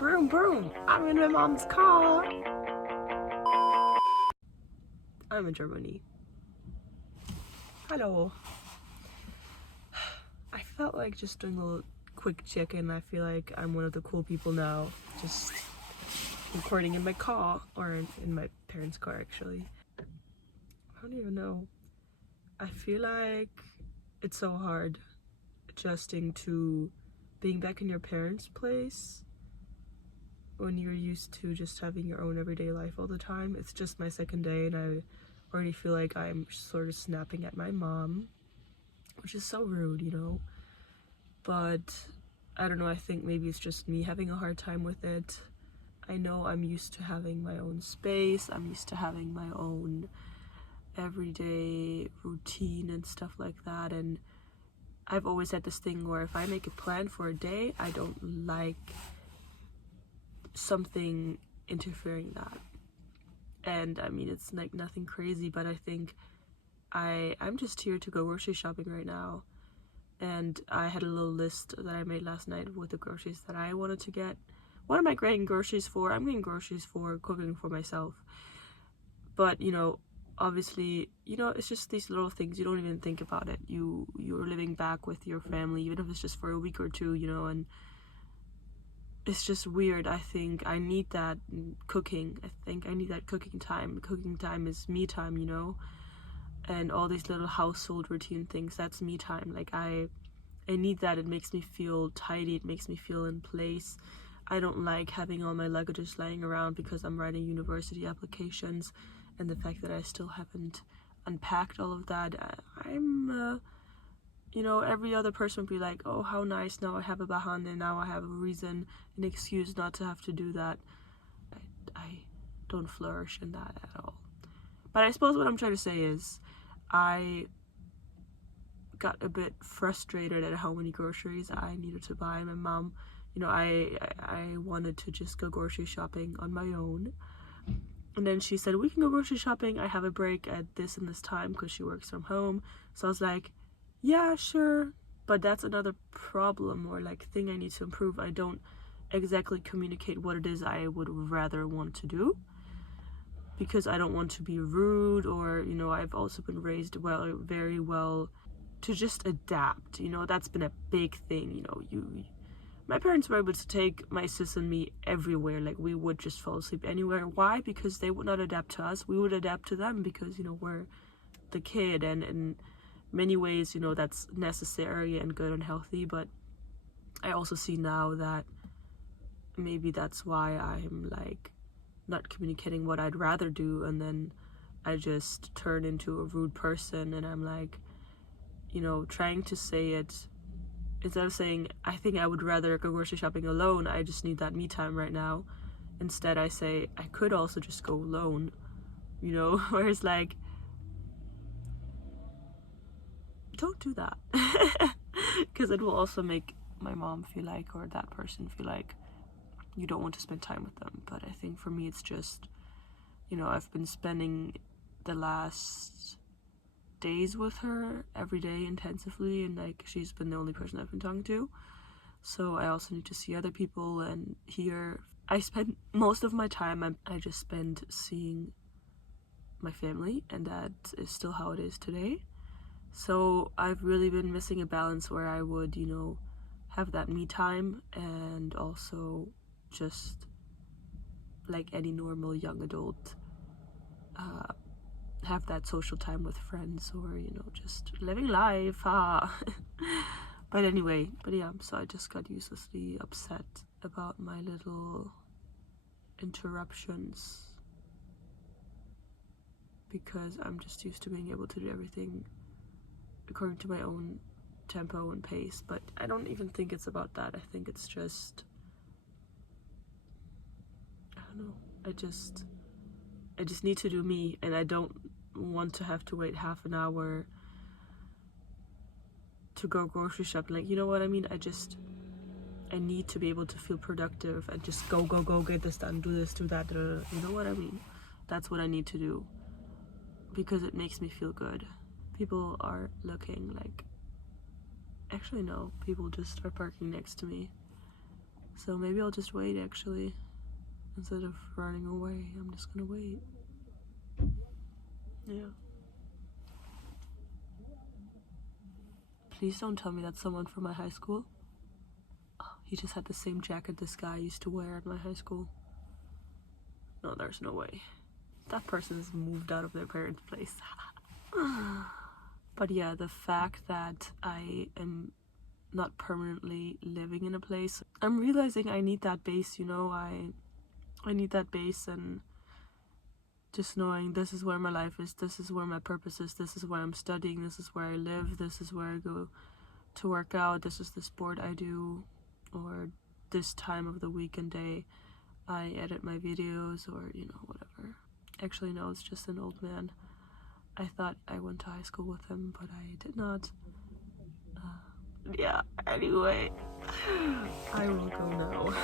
Broom, broom. I'm in my mom's car. I'm in Germany. Hello. I felt like just doing a little quick check-in. I feel like I'm one of the cool people now. Just recording in my car, or in my parents' car actually. I don't even know. I feel like it's so hard adjusting to being back in your parents' place when you're used to just having your own everyday life all the time. It's just my second day and I already feel like I'm sort of snapping at my mom, which is so rude, you know. But I don't know, I think maybe it's just me having a hard time with it. I know I'm used to having my own space, I'm used to having my own everyday routine and stuff like that, and I've always had this thing where if I make a plan for a day, I don't like something interfering that. And I mean, it's like nothing crazy, but I think I'm just here to go grocery shopping right now. And I had a little list that I made last night with the groceries that I wanted to get. What am I getting groceries for? I'm getting groceries for cooking for myself. But, you know, obviously, you know, it's just these little things. You don't even think about it. You're living back with your family, even if it's just for a week or two, you know, and it's just weird. I think I need that cooking. I think I need that cooking time. Cooking time is me time, you know, and all these little household routine things, that's me time. Like I need that. It makes me feel tidy. It makes me feel in place. I don't like having all my luggages lying around because I'm writing university applications, and the fact that I still haven't unpacked all of that. I'm you know, every other person would be like, oh, how nice, now I have a bahan and now I have a reason, an excuse not to have to do that. I don't flourish in that at all. But I suppose what I'm trying to say is I got a bit frustrated at how many groceries I needed to buy. My mom, you know, I wanted to just go grocery shopping on my own. And then she said, we can go grocery shopping. I have a break at this and this time because she works from home. So I was like, yeah, sure. But that's another problem or like thing I need to improve. I don't exactly communicate what it is I would rather want to do, because I don't want to be rude, or, you know, I've also been raised very well to just adapt. You know, that's been a big thing. You know, my parents were able to take my sis and me everywhere. Like, we would just fall asleep anywhere. Why? Because they would not adapt to us. We would adapt to them because, you know, we're the kid, and in many ways, you know, that's necessary and good and healthy. But I also see now that maybe that's why I'm like not communicating what I'd rather do, and then I just turn into a rude person, and I'm like, you know, trying to say it instead of saying I think I would rather go grocery shopping alone, I just need that me time right now. Instead I say I could also just go alone, you know. Whereas like, don't do that. Because it will also make my mom feel like, or that person feel like, you don't want to spend time with them. But I think for me it's just, you know, I've been spending the last days with her every day intensively, and like she's been the only person I've been talking to. So I also need to see other people, and here I spend most of my time I just spend seeing my family, and that is still how it is today. So I've really been missing a balance where I would, you know, have that me time and also just like any normal young adult have that social time with friends, or, you know, just living life. But anyway, yeah, so I just got uselessly upset about my little interruptions because I'm just used to being able to do everything according to my own tempo and pace. But I don't even think it's about that. I think it's just, I don't know, I just need to do me, and I don't want to have to wait half an hour to go grocery shopping. Like, you know what I mean? I need to be able to feel productive and just go, get this done, do this, do that, you know what I mean? That's what I need to do, because it makes me feel good. People are looking like, actually no, people just are parking next to me. So maybe I'll just wait, actually. Instead of running away, I'm just gonna wait. Yeah. Please don't tell me that's someone from my high school. Oh, he just had the same jacket this guy used to wear at my high school. No, there's no way. That person has moved out of their parents' place. But yeah, the fact that I am not permanently living in a place, I'm realizing I need that base, you know. I need that base, and just knowing this is where my life is, this is where my purpose is, this is where I'm studying, this is where I live, this is where I go to work out, this is the sport I do, or this time of the week and day I edit my videos, or you know, whatever. Actually, no, it's just an old man. I thought I went to high school with him, but I did not. Yeah, anyway, I will go now.